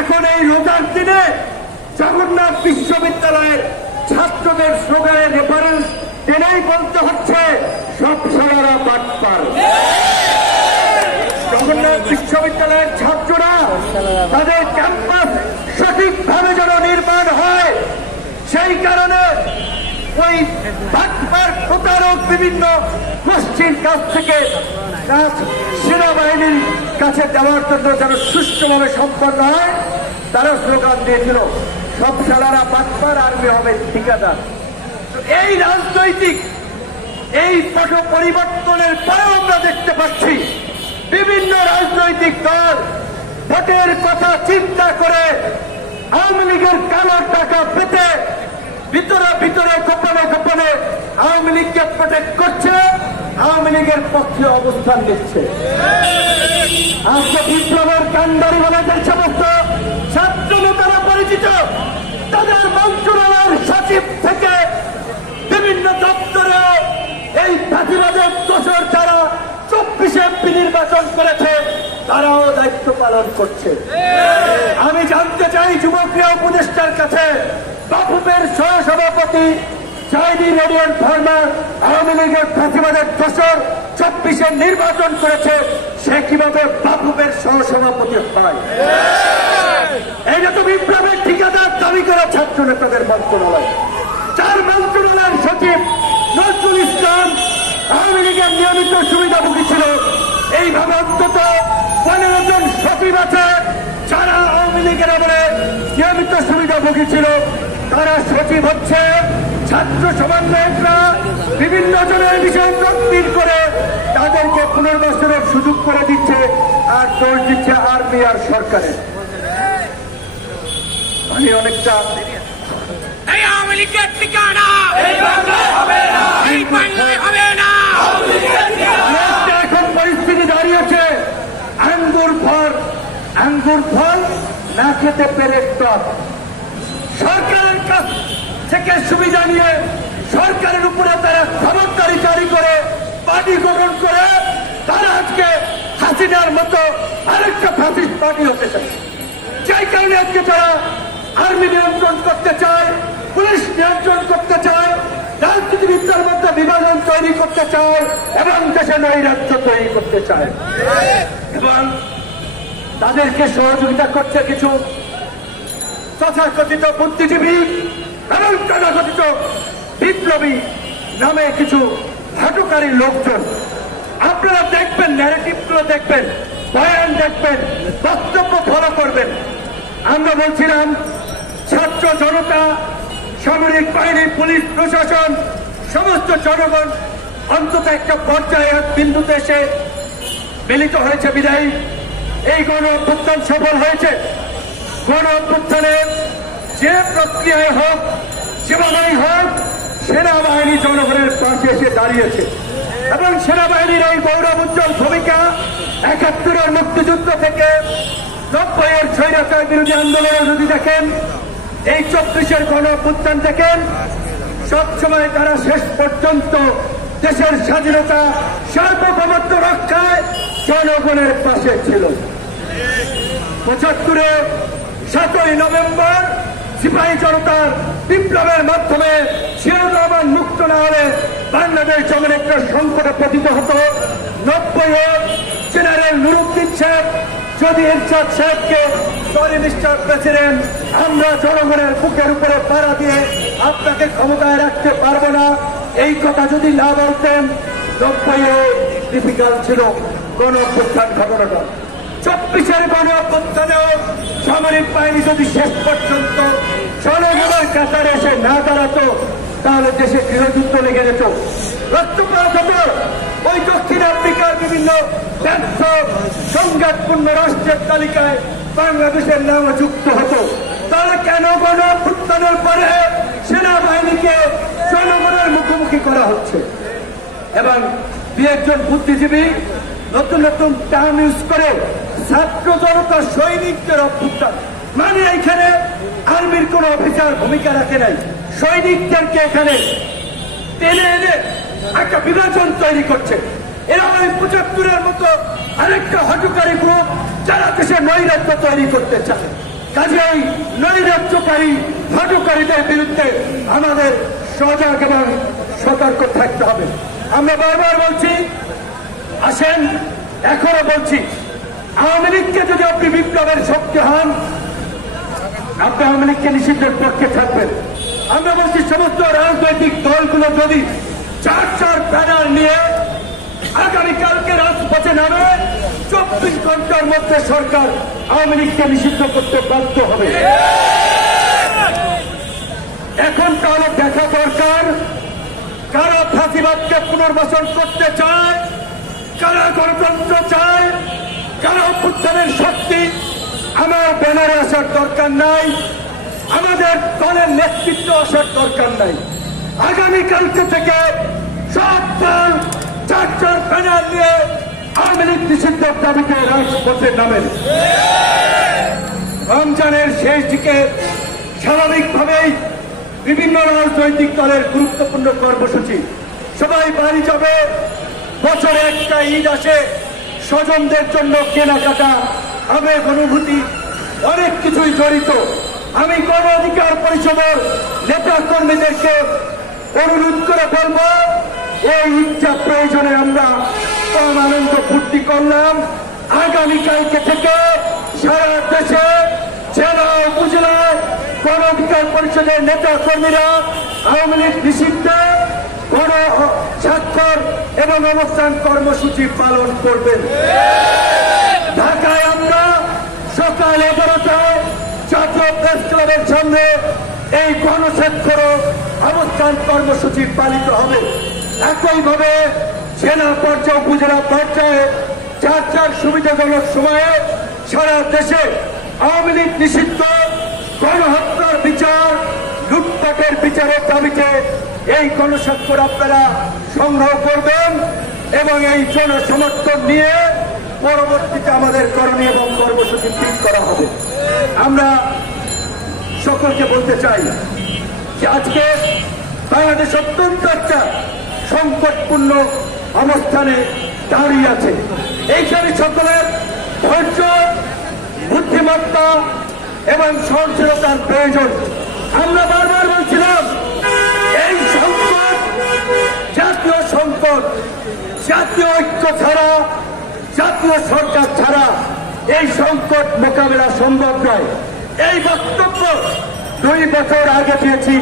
এখন এই রোজার দিনে জগন্নাথ বিশ্ববিদ্যালয়ের ছাত্রদের স্লোগানের রেফারেন্স টেনেই বলতে হচ্ছে সব সারারা বাটপার। জগন্নাথ বিশ্ববিদ্যালয়ের ছাত্ররা তাদের ক্যাম্পাস সঠিকভাবে যেন নির্মাণ হয়, সেই কারণে ওই বাটপার প্রতারক বিভিন্ন গোষ্ঠীর কাছ থেকে সেনাবাহিনীর কাছে দেওয়ার জন্য যেন সুষ্ঠুভাবে সম্পন্ন হয়, তারা স্লোগান দিয়েছিল সব সালারা বাটপার, আর্মি হবে ঠিকাদার। এই রাজনৈতিক এই পট পরিবর্তনের পরেও আমরা দেখতে পাচ্ছি বিভিন্ন রাজনৈতিক দল ভোটের কথা চিন্তা করে আওয়ামী লীগের কালো টাকা পেতে ভিতরে ভিতরে গোপনে গোপনে আওয়ামী লীগকে প্রোটেক্ট করছে, আওয়ামী লীগের পক্ষে অবস্থান নিচ্ছে। আজকে বিপ্লবের কান্ডারি বলে যে সমস্ত ছাত্র নেতারা পরিচিত, তাদের মন্ত্রণালয়ের সচিব থেকে বিভিন্ন দপ্তরে এই ফাঁসিবাদের দোষর যারা 24 এমপি নির্বাচন করেছে তারাও দায়িত্ব পালন করছে। আমি জানতে চাই যুবক্রিয়া উপদেষ্টার কাছে, বাফুফের সহসভাপতি জাহিদি রেডিয়ন ফার্মা আওয়ামী লীগের ফাঁসিবাদের দোষর 24 নির্বাচন করেছে, সে কিভাবে বাফুফের সহসভাপতি হয়? এইটা তো বিপ্লবের ঠিকাদার দাবি করা ছাত্র নেতাদের মন্ত্রণালয়। চার মন্ত্রণালয়ের সচিব নজরুল ইসলাম আওয়ামী লীগের নিয়মিত সুবিধাভোগী ছিল। এইভাবে অন্তত 15 জন সচিব আছে যারা আওয়ামী লীগের আমলে নিয়মিত সুবিধাভোগী ছিল। তারা সচিব হচ্ছে ছাত্র সমন্বয়করা বিভিন্ন জনের বিষয়ে তদবির করে তাদেরকে পুনর্বাসনের সুযোগ করে দিচ্ছে, আর দোষ দিচ্ছে আর্মি আর সরকারের। আমি অনেকটা আওয়ামী লীগের ঠিকানা এই বাংলায় হবে না, এই বাংলায় হবে না। এখন পরিস্থিতি দাঁড়িয়েছে আঙ্গুর ফল না খেতে পেরে টক। সরকারের কাছ থেকে সুবিধা নিয়ে সরকারের উপরে তারা খবরদারি জারি করে পার্টি গঠন করে তারা আজকে হাসিনার মতো আরেকটা ফ্যাসিস্ট পার্টি হতে চায়। যাই কারণে আজকে তারা আর্মি নিয়ন্ত্রণ করতে চায়, পুলিশ নিয়ন্ত্রণ করতে চায়, রাজনীতিবিদদের মধ্যে বিভাজন তৈরি করতে চায় এবং দেশে নৈরাজ্য তৈরি করতে চায়। এবং তাদেরকে সহযোগিতা করছে কিছু তথাকথিত বুদ্ধিজীবী এবং তথাকথিত বিপ্লবী নামে কিছু হটকারী লোকজন। আপনারা দেখবেন, ন্যারেটিভগুলো দেখবেন, বয়ান দেখবেন, বক্তব্য ফলো করবেন। আমরা বলছিলাম ছাত্র জনতা, সামরিক বাহিনী, পুলিশ প্রশাসন, সমস্ত জনগণ অন্তত একটা পর্যায়ে এক বিন্দুতে এসে মিলিত হয়েছে বিদায়ী এই গণ অভ্যুত্থান সফল হয়েছে। গণ অভ্যুত্থানে যে প্রক্রিয়ায় হোক, যেভাবেই হোক, সেনাবাহিনী জনগণের পাশে এসে দাঁড়িয়েছে এবং সেনাবাহিনীর এই গৌরব উজ্জ্বল ভূমিকা ৭১-এর মুক্তিযুদ্ধ থেকে ৯০-এর স্বৈরাচার বিরোধী আন্দোলনে যদি দেখেন, এই ২৪-এর গণ অভ্যুত্থান দেখেন, সবসময় তারা শেষ পর্যন্ত দেশের স্বাধীনতা সার্বভৌমত্ব রক্ষায় জনগণের পাশে ছিল। ৭৫-এ ৭ই নভেম্বর সিপাহী জনতার বিপ্লবের মাধ্যমে জিয়াউর রহমান মুক্ত না হলে বাংলাদেশ যেমন একটা সংকটে পতিত হতো। ৯০-এ জেনারেল নুরুদ্দিন সাহেব যদি এরশাদ সাহেবকে, সরি মিস্টার প্রেসিডেন্ট, আমরা জনগণের বুকের উপরে পাড়া দিয়ে আপনাকে ক্ষমতায় রাখতে পারবো না, এই কথা যদি না বলতেন, ৯০-এ ডিফিকাল্ট ছিল গণ অভ্যুত্থান ঘটনাটা। ২৪-এর গণ অভ্যুত্থানেও সামরিক বাহিনী যদি শেষ পর্যন্ত জনগণের কাতারে এসে না দাঁড়াতো, তাহলে দেশে গৃহযুদ্ধ লেগে যেত, রক্তপাত হতো। ওই দক্ষিণ আফ্রিকার বিভিন্ন ব্যর্থ সংঘাতপূর্ণ রাষ্ট্রের তালিকায় বাংলাদেশের নামও যুক্ত হতো। তাহলে কেন গণ অভ্যুত্থানের পরে সেনাবাহিনীকে জনগণের মুখোমুখি করা হচ্ছে? এবং একজন বুদ্ধিজীবী নতুন নতুন টার্ম ইউজ করে ছাত্র জনতা সৈনিকদের অভ্যুত্থান, মানে এখানে আর্মির কোন অফিসার ভূমিকা রাখে নাই, সৈনিকদেরকে এখানে টেনে এনে একটা বিভাজন তৈরি করছে। এরা ওই ৭৫-এর মতো আরেকটা হটকারী গ্রুপ যারা দেশে নৈরাজ্য তৈরি করতে চায়। কাজেই নৈরাজ্যকারী হটকারীদের বিরুদ্ধে আমাদের সজাগ এবং সতর্ক থাকতে হবে। আমরা বারবার বলছি, আসেন এখনো বলছি, আওয়ামী লীগকে যদি আপনি বিপ্লবের শক্তি হন, আপনি আওয়ামী লীগকে নিষিদ্ধের পক্ষে থাকবেন। আমরা বলছি সমস্ত রাজনৈতিক দলগুলো যদি চার চার ব্যানার নিয়ে আগামীকালকে রাজপথে নামে, 24 ঘন্টার মধ্যে সরকার আওয়ামী লীগকে নিষিদ্ধ করতে বাধ্য হবে। এখন তাহলে দেখা দরকার কারা ফাঁসিবাদকে পুনর্বাসন করতে চায়, কারা গণতন্ত্র চায়, কারা অভ্যুত্থানের শক্তি। আমার ব্যানারে আসার দরকার নাই, আমাদের দলের নেতৃত্ব আসার দরকার নাই। আগামীকালকে থেকে সব দল চার চার ব্যানার নিয়ে আওয়ামী লীগ নিষিদ্ধের দাবিতে রাজপথে নামেন। রমজানের শেষ দিকে স্বাভাবিকভাবেই বিভিন্ন রাজনৈতিক দলের গুরুত্বপূর্ণ কর্মসূচি, সবাই বাড়ি যাবে, বছরে একটা ঈদ আসে, স্বজনদের জন্য কেনাকাটা, আবেগ অনুভূতি, অনেক কিছুই জড়িত। আমি গণ অধিকার পরিষদের নেতা কর্মীদেরকে অনুরোধ করে বলব, এই ঈদটা প্রয়োজনে আমরা কম আনন্দ ফুর্তি করলাম। আগামীকালকে থেকে সারা দেশে জেলা উপজেলায় গণ অধিকার পরিষদের নেতা কর্মীরা আওয়ামী লীগ নিষিদ্ধে গণ স্বাক্ষর এবং অবস্থান কর্মসূচি পালন করবেন। ঢাকায় আমরা সকাল 11টায় জাতীয় প্রেস ক্লাবের সামনে এই গণস্বাক্ষর অবস্থান কর্মসূচি পালিত হবে। একইভাবে জেলা পর্যায়ে উপজেলা পর্যায়ে চার চার সুবিধাজনক সময়ে সারা দেশে আওয়ামী লীগ নিষিদ্ধ, গণহত্যার বিচার, লুটপাটের বিচারের দাবিতে এই গণস্বাক্ষর আপনারা সংগ্রহ করবেন এবং এই জনসমর্থন নিয়ে পরবর্তীতে আমাদের করণীয় এবং কর্মসূচি ঠিক করা হবে। আমরা সকলকে বলতে চাই যে আজকে বাংলাদেশ অত্যন্ত একটা সংকটপূর্ণ অবস্থানে দাঁড়িয়ে আছে। এইখানে সকলের ধৈর্য, বুদ্ধিমত্তা এবং সহনশীলতার প্রয়োজন। আমরা বারবার বলছিলাম এই সংকট জাতীয় সংকট, জাতীয় ঐক্য ছাড়া, জাতীয় সরকার ছাড়া এই সংকট মোকাবেলা সম্ভব নয়। এই বক্তব্য 2 বছর আগে দিয়েছি।